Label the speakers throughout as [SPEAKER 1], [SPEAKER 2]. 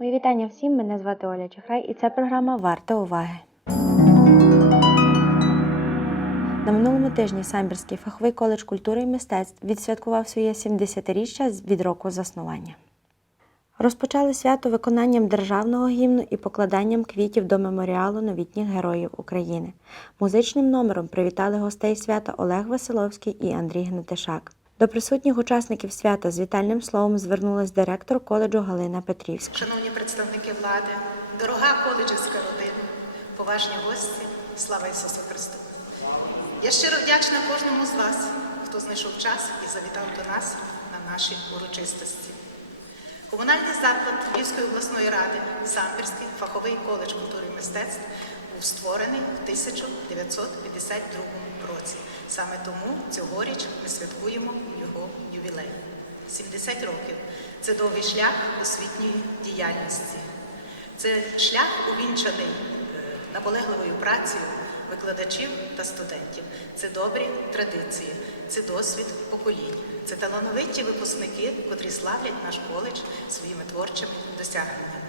[SPEAKER 1] Мої вітання всім. Мене звати Оля Чехрай, і це програма Варта уваги. На минулому тижні Самбірський фаховий коледж культури і мистецтв відсвяткував своє 70-річчя з- від року заснування. Розпочали свято виконанням державного гімну і покладанням квітів до меморіалу новітніх героїв України. Музичним номером привітали гостей свята Олег Василовський і Андрій Гнатишак. До присутніх учасників свята з вітальним словом звернулась директор коледжу Галина Петрівська.
[SPEAKER 2] Шановні представники влади, дорога коледжівська родина, поважні гості, слава Ісусу Христу! Я щиро вдячна кожному з вас, хто знайшов час і завітав до нас на наші урочистості. Комунальний заклад Львівської обласної ради Самбірський фаховий коледж культури і мистецтв був створений в 1952 році. Саме тому цьогоріч ми святкуємо його ювілей. 70 років це довгий шлях освітньої діяльності. Це шлях увінчаний е, наполегливою працею викладачів та студентів. Це добрі традиції, це досвід поколінь, це талановиті випускники, котрі славлять наш коледж своїми творчими досягненнями.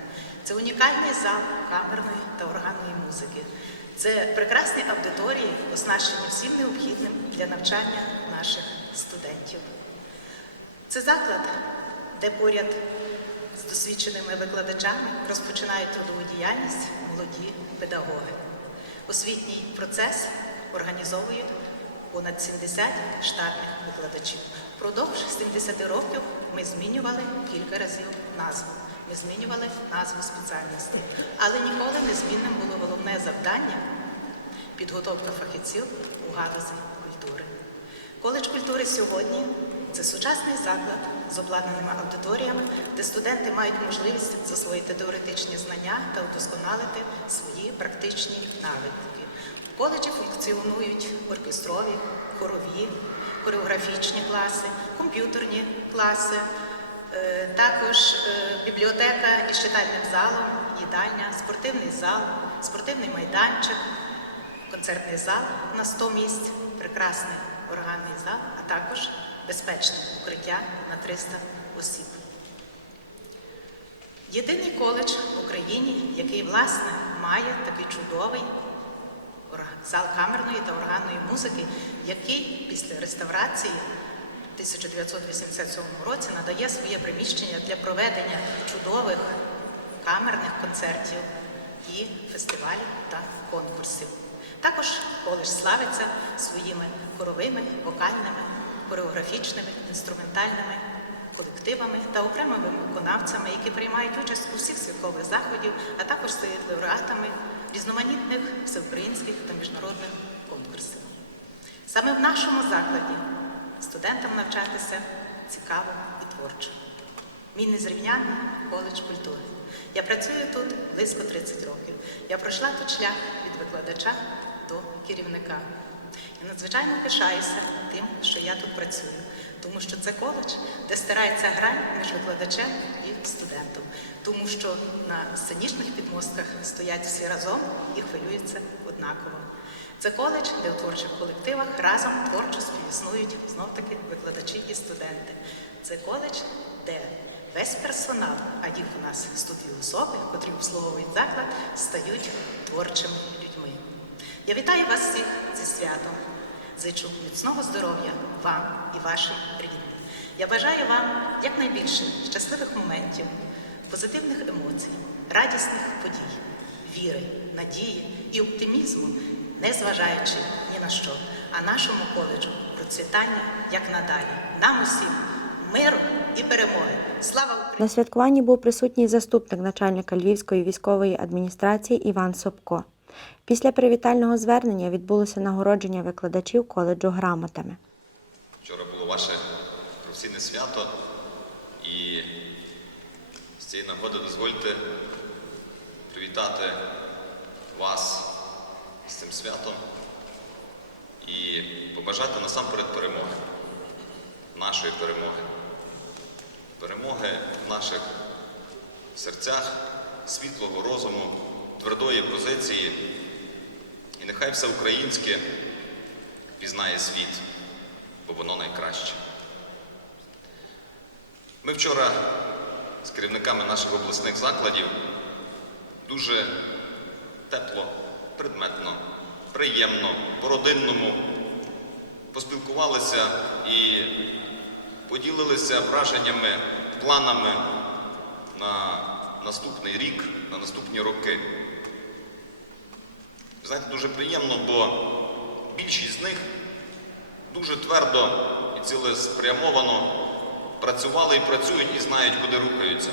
[SPEAKER 2] Це унікальний зал камерної та органної музики. Це прекрасні аудиторії, оснащені всім необхідним для навчання наших студентів. Це заклад, де поряд з досвідченими викладачами розпочинають трудову діяльність молоді педагоги. Освітній процес організовують понад 70 штатних викладачів. Впродовж 70 років ми змінювали кілька разів назву. Ми змінювали назву спеціальностей. Але ніколи незмінним було головне завдання підготовка фахівців у галузі культури. Коледж культури сьогодні це сучасний заклад з обладнаними аудиторіями, де студенти мають можливість засвоїти теоретичні знання та удосконалити свої практичні навики. В коледжі функціонують оркестрові, хорові, хореографічні класи, комп'ютерні класи, е, також е, бібліотека із читальним залом, їдальня, спортивний зал, спортивний майданчик, концертний зал на 100 місць, прекрасний органний зал, а також безпечне укриття на 300 осіб. Єдиний коледж в Україні, який, власне, має такий чудовий зал камерної та органної музики, який після реставрації в 1987 році надає своє приміщення для проведення чудових камерних концертів і фестивалів та конкурсів. Також коледж славиться своїми хоровими, вокальними, хореографічними, інструментальними колективами та окремими виконавцями, які приймають участь у всіх святкових заходів, а також стають лауреатами різноманітних всеукраїнських та міжнародних конкурсів. Саме в нашому закладі студентам навчатися цікаво і творчо. Мій незрівняний коледж культури. Я працюю тут близько 30 років. Я пройшла тут шлях від викладача до керівника. І надзвичайно пишаюся тим, що я тут працюю, тому що це коледж, де стирається грань між викладачем і студентом, тому що на сценічних підмостках стоять всі разом і хвилюються однаково. Це коледж, де в творчих колективах разом творчо співіснують знов-таки викладачі і студенти. Це коледж, де весь персонал, а їх у нас 102 особи, котрі обслуговують заклад, стають творчими людьми. Я вітаю вас всіх зі святом. Зичу міцного здоров'я вам і вашим рідним. Я бажаю вам якнайбільше щасливих моментів, позитивних емоцій, радісних подій, віри, надії і оптимізму, не зважаючи ні на що, а нашому коледжу процвітання як надалі. Нам усім миру і перемоги. Слава Україні!
[SPEAKER 1] На святкуванні був присутній заступник начальника Львівської військової адміністрації Іван Собко. Після привітального звернення відбулося нагородження викладачів коледжу грамотами.
[SPEAKER 3] Вчора було ваше професійне свято, цієї нагоди дозвольте привітати вас з цим святом і побажати насамперед перемоги, нашої перемоги, перемоги в наших серцях, світлого розуму, твердої позиції. І нехай все українське пізнає світ, бо воно найкраще. Ми вчора з керівниками наших обласних закладів дуже тепло, предметно, приємно, по-родинному поспілкувалися і поділилися враженнями, планами на наступний рік, на наступні роки. Знаєте, дуже приємно, бо більшість з них дуже твердо і цілеспрямовано працювали і працюють і знають, куди рухаються.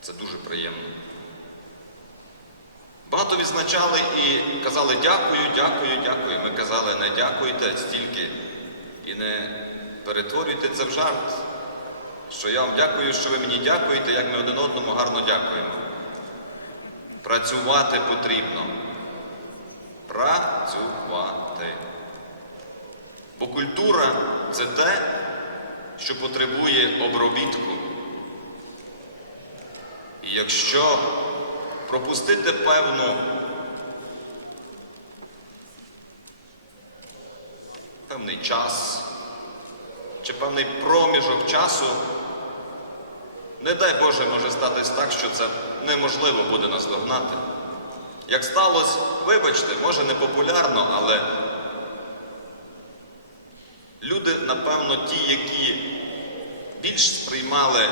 [SPEAKER 3] Це дуже приємно. Багато відзначали і казали дякую, дякую, дякую. Ми казали, не дякуйте стільки і не перетворюйте це в жарт. Що я вам дякую, що ви мені дякуєте, як ми один одному гарно дякуємо. Працювати потрібно. Працювати. Бо культура це те, що потребує обробітку. І якщо пропустити певну певний час чи певний проміжок часу, не дай Боже може статись так, що це неможливо буде наздогнати. Як сталося, вибачте, може не популярно, але люди, напевно, ті, які сприймали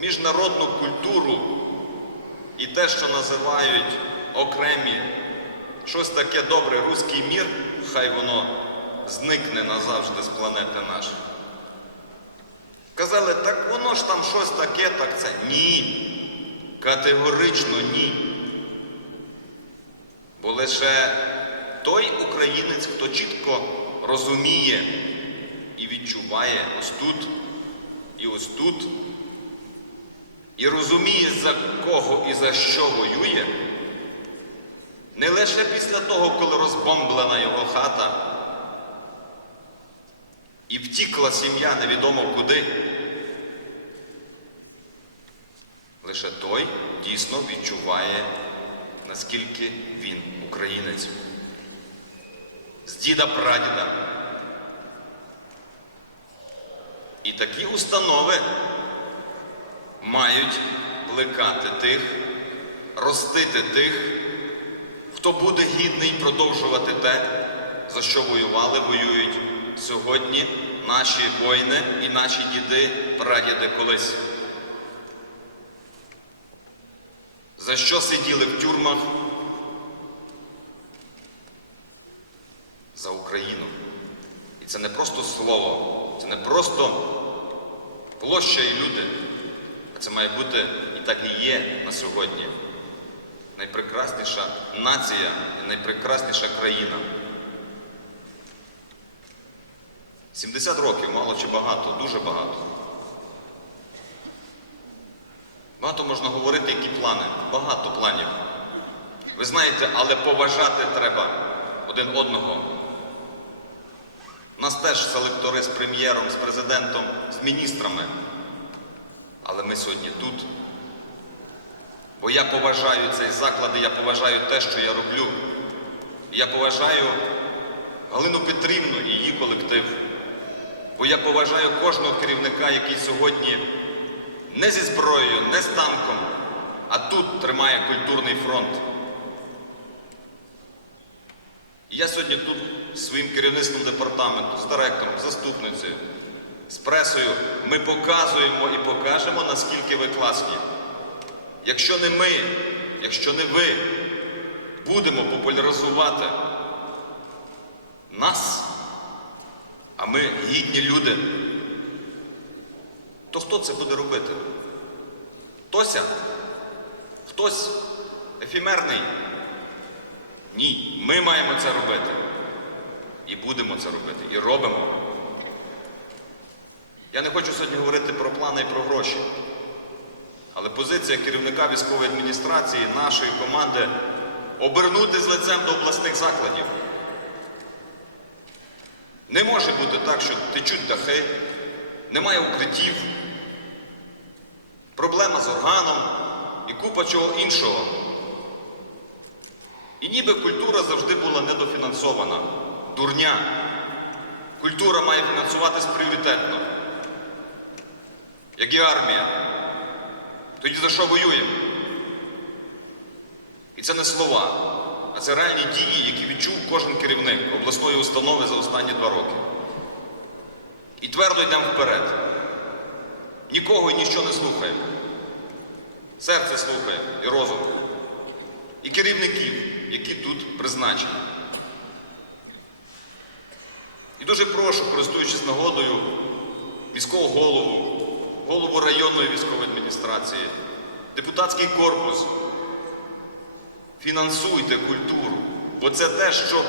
[SPEAKER 3] міжнародну культуру і те, що називають окремі щось таке добре, руський мір, хай воно зникне назавжди з планети нашої. Казали, так воно ж там щось таке, так це. Ні. Категорично ні. Бо лише той українець, хто чітко розуміє і відчуває ось тут і ось тут, і розуміє, за кого і за що воює, не лише після того, коли розбомблена його хата і втікла сім'я невідомо куди. Лише той дійсно відчуває, наскільки він українець. З діда прадіда. І такі установи мають плекати тих, ростити тих, хто буде гідний продовжувати те, за що воювали, воюють сьогодні наші воїни і наші діди, прадіди колись. За що сиділи в тюрмах? За Україну. І це не просто слово, це не просто площа і люди, а це має бути і так і є на сьогодні. Найпрекрасніша нація і найпрекрасніша країна. 70 років, мало чи багато, дуже багато. Багато можна говорити, які плани. Багато планів. Ви знаєте, але поважати треба один одного. Теж селектори з прем'єром, з президентом, з міністрами. Але ми сьогодні тут. Бо я поважаю цей заклад, і я поважаю те, що я роблю. Я поважаю Галину Петрівну і її колектив. Бо я поважаю кожного керівника, який сьогодні не зі зброєю, не з танком, а тут тримає культурний фронт. І я сьогодні тут своїм керівництвом департаменту, з директором, заступницею, з пресою, ми показуємо і покажемо, наскільки ви класні. Якщо не ми, якщо не ви будемо популяризувати нас, а ми гідні люди, то хто це буде робити? Хтося? Хтось ефімерний? Ні, ми маємо це робити. І будемо це робити, і робимо. Я не хочу сьогодні говорити про плани і про гроші. Але позиція керівника військової адміністрації, нашої команди обернути з лицем до обласних закладів. Не може бути так, що течуть дахи, немає укриттів, проблема з органом і купа чого іншого. І ніби культура завжди була недофінансована. Дурня. Культура має фінансуватись пріоритетно. як і армія. Тоді за що воюємо? І це не слова, а це реальні дії, які відчув кожен керівник обласної установи за останні два роки. І твердо йдемо вперед. Нікого і ніщо не слухаємо. Серце слухаємо і розум. І керівників, які тут призначені. І дуже прошу, користуючись нагодою, міського голову, голову районної військової адміністрації, депутатський корпус, фінансуйте культуру, бо це те, що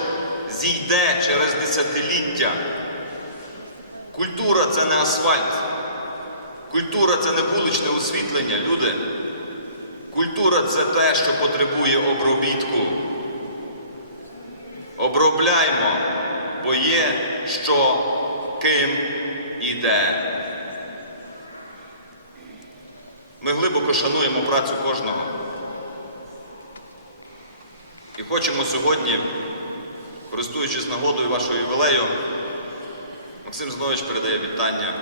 [SPEAKER 3] зійде через десятиліття. Культура це не асфальт. Культура це не вуличне освітлення, люди. Культура це те, що потребує обробітку. Обробляймо, бо є що, ким і де. Ми глибоко шануємо працю кожного. І хочемо сьогодні, користуючись нагодою вашого ювілею, Максим Знович передає вітання.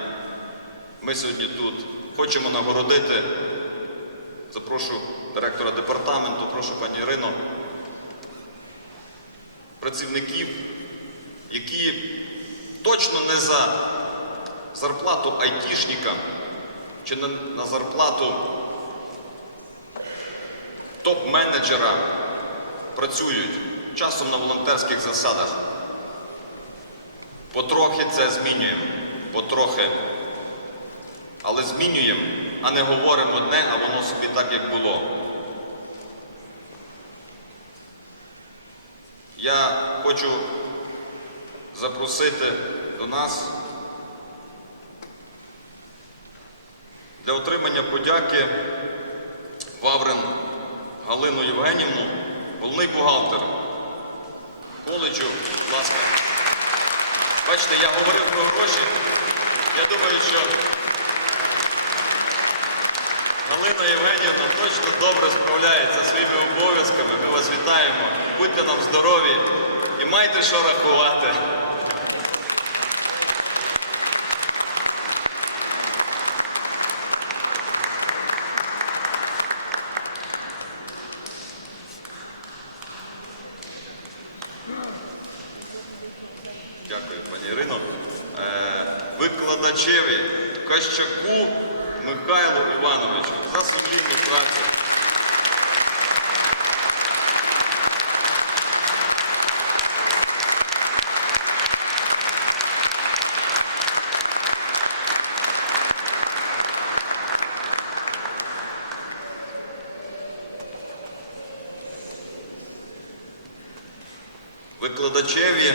[SPEAKER 3] Ми сьогодні тут хочемо нагородити, запрошу директора департаменту, прошу пані Ірино, працівників, які точно не за зарплату айтішника чи на, на зарплату топ-менеджера працюють часом на волонтерських засадах. Потрохи це змінюємо, потрохи. Але змінюємо, а не говоримо одне, а воно собі так, як було. Я хочу запросити до нас для отримання подяки Ваврин Галину Євгенівну, головний бухгалтер коледжу, будь ласка. Бачите, я говорив про гроші. Я думаю, що Галина Євгенівна точно добре справляється своїми обов'язками. Ми вас вітаємо. Будьте нам здорові і майте що рахувати. Дякую, пані Ірино. Е, викладачеві Кащаку Михайлу Івановичу за сумлінну працю. Викладачеві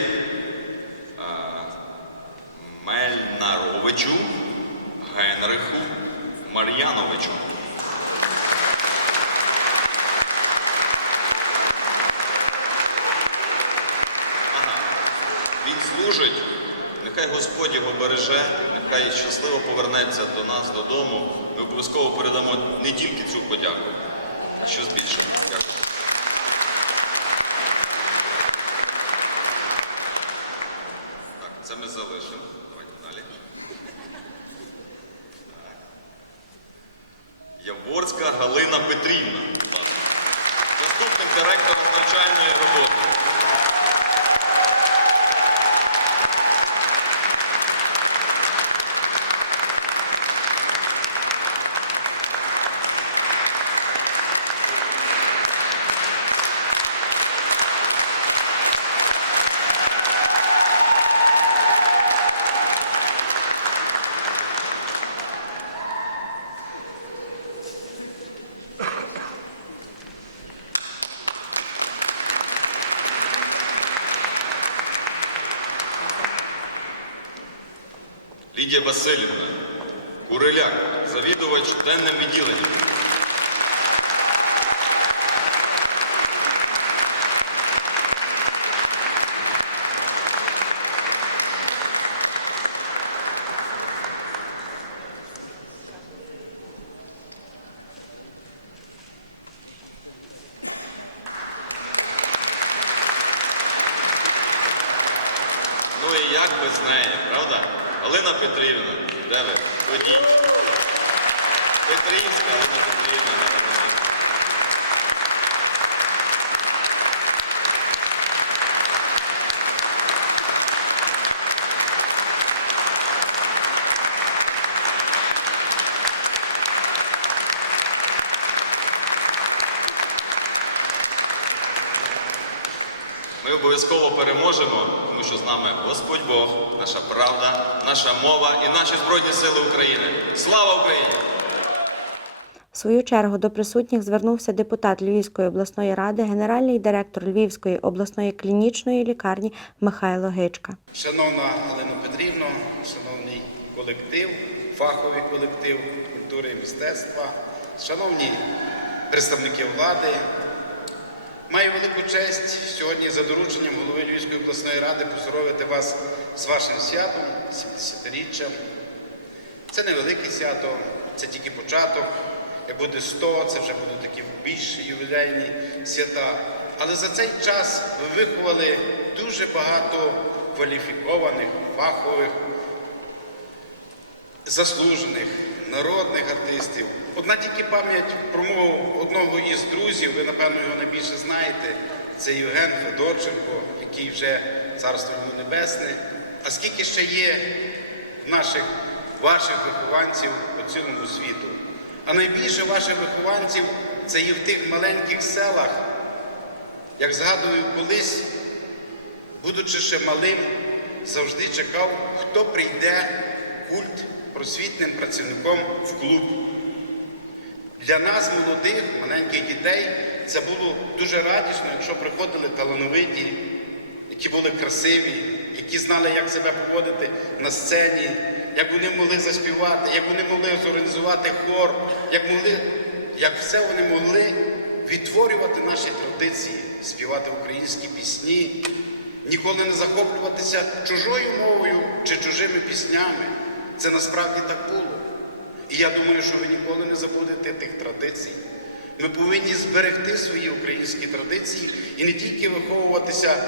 [SPEAKER 3] Мельнаровичу Генриху Мар'яновичу. Ага. Він служить, нехай Господь його береже, нехай щасливо повернеться до нас додому. Ми обов'язково передамо не тільки цю подяку, а щось більше. Дякую. Так, це ми залишимо. Давайте далі. Так. Яворська Галина Петрівна. Будь ласка. Заступник директора з навчальної роботи. Лідія Васильівна, Куриляк, завідувач денним відділенням. Ну і як без неї, правда? Галина Петрівна, де ви? Ходіть. Петрівська Галина Петрівна. Ми обов'язково переможемо, тому що з нами Господь Бог, наша мова і наші Збройні Сили України. Слава Україні!
[SPEAKER 1] В свою чергу до присутніх звернувся депутат Львівської обласної ради, генеральний директор Львівської обласної клінічної лікарні Михайло Гичка.
[SPEAKER 4] Шановна Галина Петрівна, шановний колектив, фаховий колектив культури і мистецтва, шановні представники влади, маю велику честь сьогодні за дорученням голови Львівської обласної ради поздоровити вас з вашим святом, 70-річчям. Це невелике свято, це тільки початок. Як буде 100, це вже будуть такі більш ювілейні свята. Але за цей час ви виховали дуже багато кваліфікованих, фахових, заслужених, народних артистів. Одна тільки пам'ять про мого одного із друзів, ви, напевно, його найбільше знаєте, це Євген Федорченко, який вже царство йому небесне. А скільки ще є наших ваших вихованців по цілому світу? А найбільше ваших вихованців це і в тих маленьких селах, як згадую колись, будучи ще малим, завжди чекав, хто прийде культ просвітним працівником в клуб. Для нас, молодих, маленьких дітей, це було дуже радісно, якщо приходили талановиті, які були красиві, які знали, як себе поводити на сцені, як вони могли заспівати, як вони могли зорганізувати хор, як могли, як все вони могли відтворювати наші традиції, співати українські пісні, ніколи не захоплюватися чужою мовою чи чужими піснями. Це насправді так було. І я думаю, що ви ніколи не забудете тих традицій. Ми повинні зберегти свої українські традиції і не тільки виховуватися.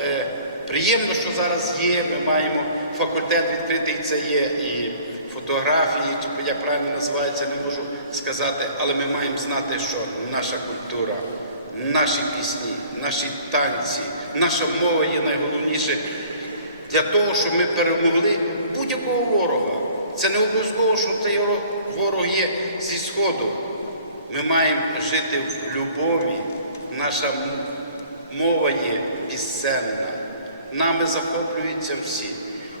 [SPEAKER 4] Е, приємно, що зараз є. Ми маємо факультет відкритий, це є і фотографії, чи як правильно називається, не можу сказати, але ми маємо знати, що наша культура, наші пісні, наші танці, наша мова є найголовніше для того, щоб ми перемогли будь-якого ворога. Це не обов'язково, що цей ворог є зі Сходу. Ми маємо жити в любові. Наша мова є пісенна. Нами захоплюються всі.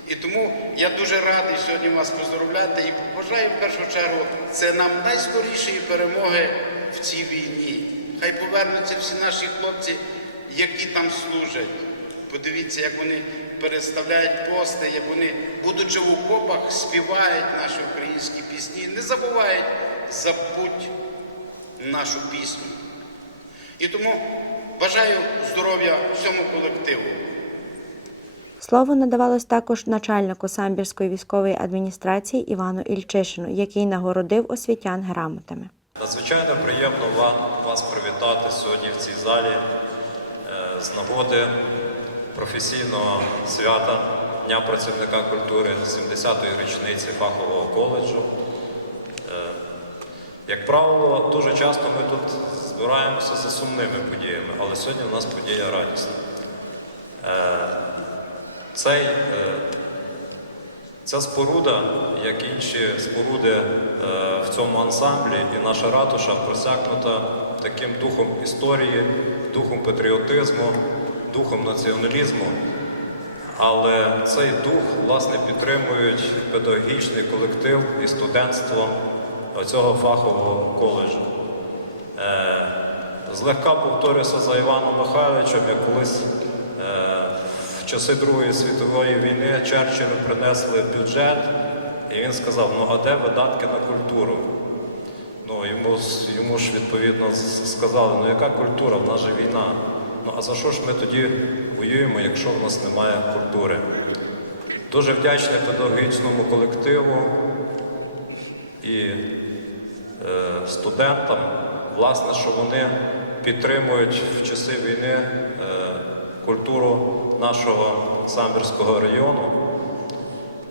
[SPEAKER 4] І тому я дуже радий сьогодні вас поздоровляти і бажаю в першу чергу це нам найскорішої перемоги в цій війні. Хай повернуться всі наші хлопці, які там служать. Подивіться, як вони переставляють пости, як вони, будучи в окопах, співають наші українські пісні, не забувають забудь нашу пісню. І тому бажаю здоров'я всьому колективу.
[SPEAKER 1] Слово надавалось також начальнику самбірської військової адміністрації Івану Ільчишину, який нагородив освітян грамотами.
[SPEAKER 5] Надзвичайно приємно ва- вас привітати сьогодні в цій залі е, з нагоди професійного свята Дня працівника культури 70-ї річниці фахового коледжу. Е, Як правило, дуже часто ми тут збираємося за сумними подіями, але сьогодні у нас подія радісна. Е, Цей е, Ця споруда, як інші споруди в цьому ансамблі, і наша ратуша просякнута таким духом історії, духом патріотизму, духом націоналізму. Але цей дух, власне, підтримують педагогічний колектив і студентство цього фахового коледжу. Е, Злегка повторюся за Іваном Михайловичем, як колись е, в часи Другої світової війни Черчиллю принесли бюджет, і він сказав: ну а де видатки на культуру? Ну, йому, йому ж відповідно сказали, ну яка культура, в нас же війна. Ну а за що ж ми тоді воюємо, якщо в нас немає культури? Дуже вдячний педагогічному колективу і е, студентам, власне, що вони підтримують в часи війни е, культуру нашого самбірського району.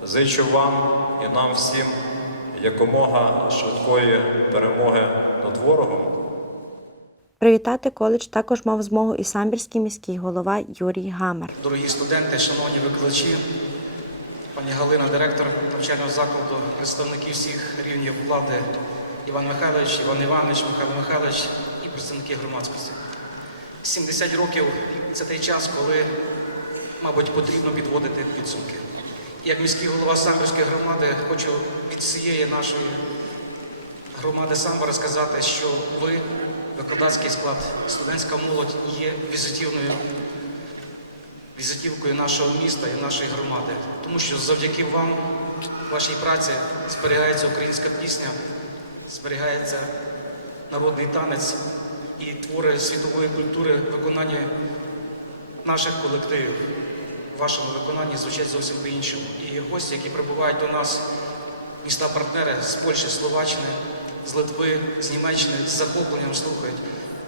[SPEAKER 5] Зичу вам і нам всім якомога швидкої перемоги над ворогом.
[SPEAKER 1] Привітати коледж також мав змогу і самбірський міський голова Юрій Гамер.
[SPEAKER 6] Дорогі студенти, шановні викладачі, пані Галина, директор навчального закладу, представники всіх рівнів влади, Іван Михайлович, Іван Іванович, Михайло Михайлович і представники громадськості. 70 років це той час, коли, мабуть, потрібно підводити підсумки. Як міський голова Самбірської громади хочу від всієї нашої громади Самбора сказати, що ви, викладацький склад, студентська молодь є візитівною візитівкою нашого міста і нашої громади, тому що завдяки вам, вашій праці, зберігається українська пісня, зберігається народний танець і твори світової культури в виконанні наших колективів. В вашому виконанні звучать зовсім по-іншому. І гості, які прибувають до нас, міста-партнери з Польщі, Словаччини, з Литви, з Німеччини, з захопленням слухають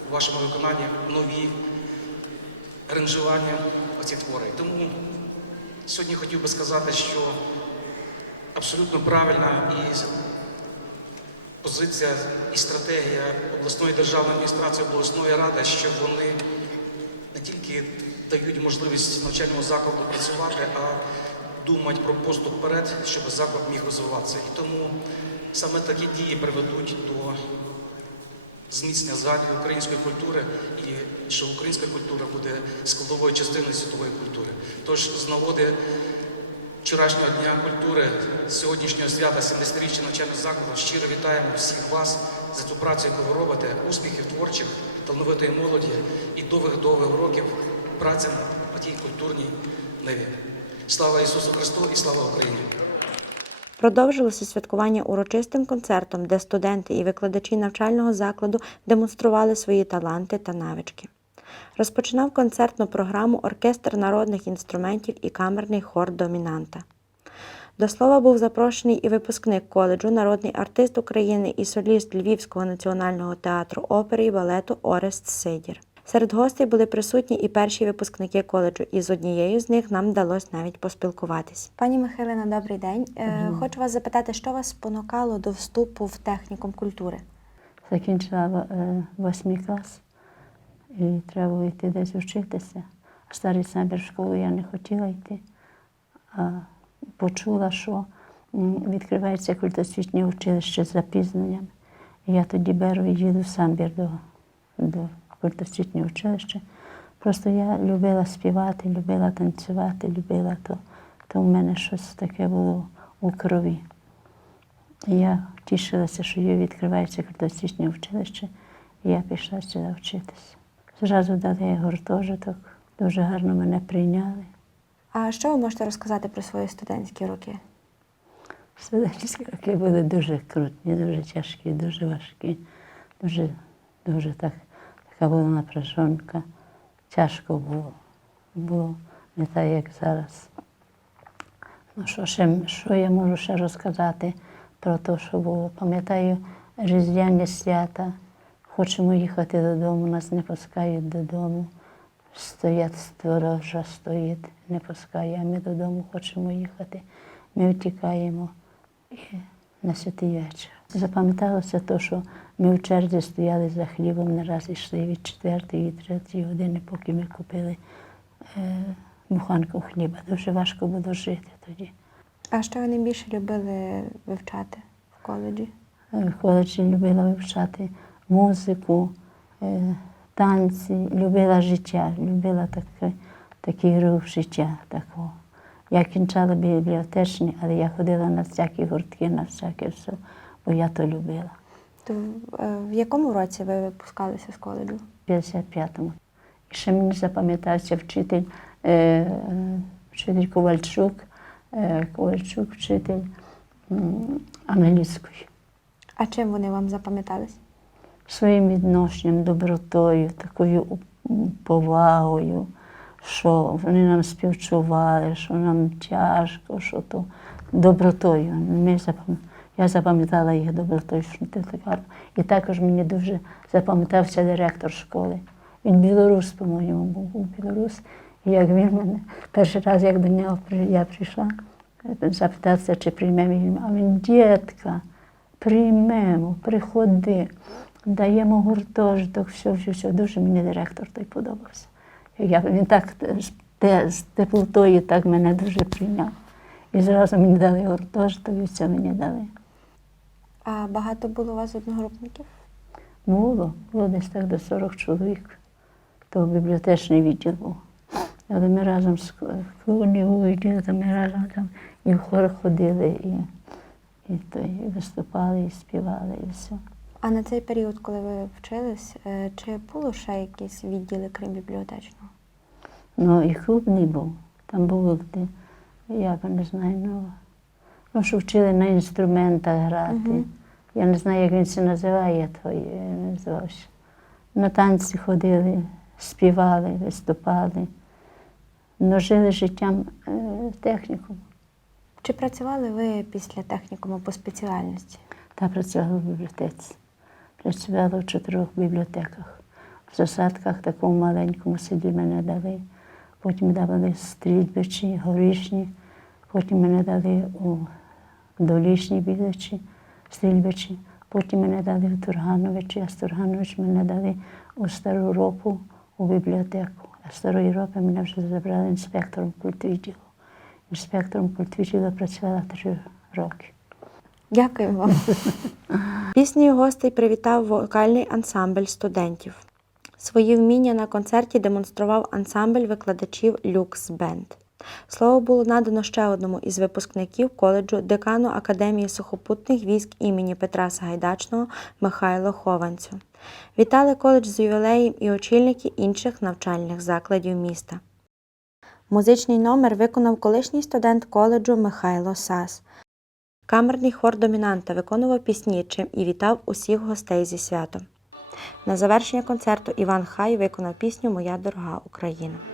[SPEAKER 6] у вашому виконанні нові аранжування оці твори. Тому сьогодні хотів би сказати, що абсолютно правильна і позиція і стратегія обласної державної адміністрації, обласної ради, що вони не тільки дають можливість навчальному закладу працювати, а думають про поступ вперед, щоб заклад міг розвиватися. І тому саме такі дії приведуть до зміцнення загальної української культури і що українська культура буде складовою частиною світової культури. Тож з нагоди вчорашнього дня культури, сьогоднішнього свята 70-річчя навчального закладу щиро вітаємо всіх вас за ту працю, яку ви робите, успіхів творчих, талановитої молоді і довгих-довгих років праці на тій культурній ниві. Слава Ісусу Христу і слава Україні!
[SPEAKER 1] Продовжилося святкування урочистим концертом, де студенти і викладачі навчального закладу демонстрували свої таланти та навички. Розпочинав концертну програму оркестр народних інструментів і камерний хор Домінанта. До слова був запрошений і випускник коледжу, народний артист України і соліст Львівського національного театру опери і балету Орест Сидір. Серед гостей були присутні і перші випускники коледжу, і з однією з них нам вдалося навіть поспілкуватись. Пані Михайлина, добрий день. Е, Хочу вас запитати, що вас спонукало до вступу в технікум культури?
[SPEAKER 7] закінчила е, восьмий клас і треба було йти десь вчитися. А старий самбір в школу я не хотіла йти, а почула, що відкривається культосвітнє училище з запізненням. І я тоді беру і їду в самбір до, до культосвітнього училища. Просто я любила співати, любила танцювати, любила то. То в мене щось таке було у крові. І я тішилася, що їй відкривається культосвітнє училище, і я пішла сюди вчитися. Зразу дали гуртожиток, дуже гарно мене прийняли.
[SPEAKER 1] А що ви можете розказати про свої студентські роки?
[SPEAKER 7] Студентські роки були дуже крутні, дуже тяжкі, дуже важкі, дуже, дуже так, така була напряжонка. Тяжко було. Було не так, як зараз. Ну, що, ще, що я можу ще розказати про те, що було? Пам'ятаю різдвяні свята. Хочемо їхати додому, нас не пускають додому. Стоять сторожа, стоїть, не пускає, а ми додому хочемо їхати. Ми втікаємо і на святий вечір. Запам'яталося те, що ми в черзі стояли за хлібом, не раз йшли від четвертої, від третьої години, поки ми купили е, буханку хліба. Дуже важко було жити тоді.
[SPEAKER 1] А що ви найбільше любили вивчати в коледжі?
[SPEAKER 7] Е, В коледжі любила вивчати музику, е, танці, любила життя, любила таке, такий рух життя такого. Я кінчала бібліотечний, але я ходила на всякі гуртки, на всяке все, бо я то любила.
[SPEAKER 1] То е, в якому році ви випускалися з коледжу?
[SPEAKER 7] В 55-му. І ще мені запам'ятався вчитель, е, е, вчитель Ковальчук, е, Ковальчук, вчитель англійської.
[SPEAKER 1] А чим вони вам запам'ятались?
[SPEAKER 7] своїм відношенням, добротою, такою повагою, що вони нам співчували, що нам тяжко, що то добротою. Ми запам... Я запам'ятала їх добротою, що ти. І також мені дуже запам'ятався директор школи. Він білорус, по-моєму, був, білорус. І як він мене перший раз, як до нього я прийшла, запитатися, чи прийме він, а він дітка, приймемо, приходи, даємо гуртожиток, все, все, все. Дуже мені директор той подобався. Я, він так з, те- з теплотою так мене дуже прийняв. І зразу мені дали гуртожиток, і все мені дали.
[SPEAKER 1] А багато було у вас одногрупників?
[SPEAKER 7] Було, було десь так до 40 чоловік. То бібліотечний відділ був. Але ми разом з клубнів відділ, то ми разом там і в хор ходили, і, і, то, і виступали, і співали, і все.
[SPEAKER 1] А на цей період, коли ви вчились, е, чи було ще якісь відділи, крім бібліотечного?
[SPEAKER 7] Ну, і клубний був. Там був, де, я не знаю, ну, ну, що вчили на інструментах грати. Я не знаю, як він це називає, той е, називався. На танці ходили, співали, виступали. Ну, жили життям е, технікум.
[SPEAKER 1] Чи працювали ви після технікуму по спеціальності?
[SPEAKER 7] Та працювала в бібліотеці. Працювала в чотирьох бібліотеках. В засадках такому маленькому селі мене дали. Потім давали стрільбичі, горішні. Потім мене дали у долішній біличі, стрільбичі. Потім мене дали в Тургановичі, а з Турганович мене дали у Стару Ропу у бібліотеку. А з Старої Ропи мене вже забрали інспектором культвідділу. Інспектором культвідділу працювала три роки.
[SPEAKER 1] Дякую вам. Піснею гостей привітав вокальний ансамбль студентів. Свої вміння на концерті демонстрував ансамбль викладачів Люкс Бенд. Слово було надано ще одному із випускників коледжу декану Академії сухопутних військ імені Петра Сагайдачного Михайло Хованцю. Вітали коледж з ювілеєм і очільники інших навчальних закладів міста. Музичний номер виконав колишній студент коледжу Михайло Сас. Камерний хор домінанта виконував пісні, чим і вітав усіх гостей зі святом. На завершення концерту Іван Хай виконав пісню Моя дорога Україна.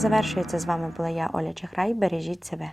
[SPEAKER 1] Завершується. З вами була я, Оля Чехрай. Бережіть себе.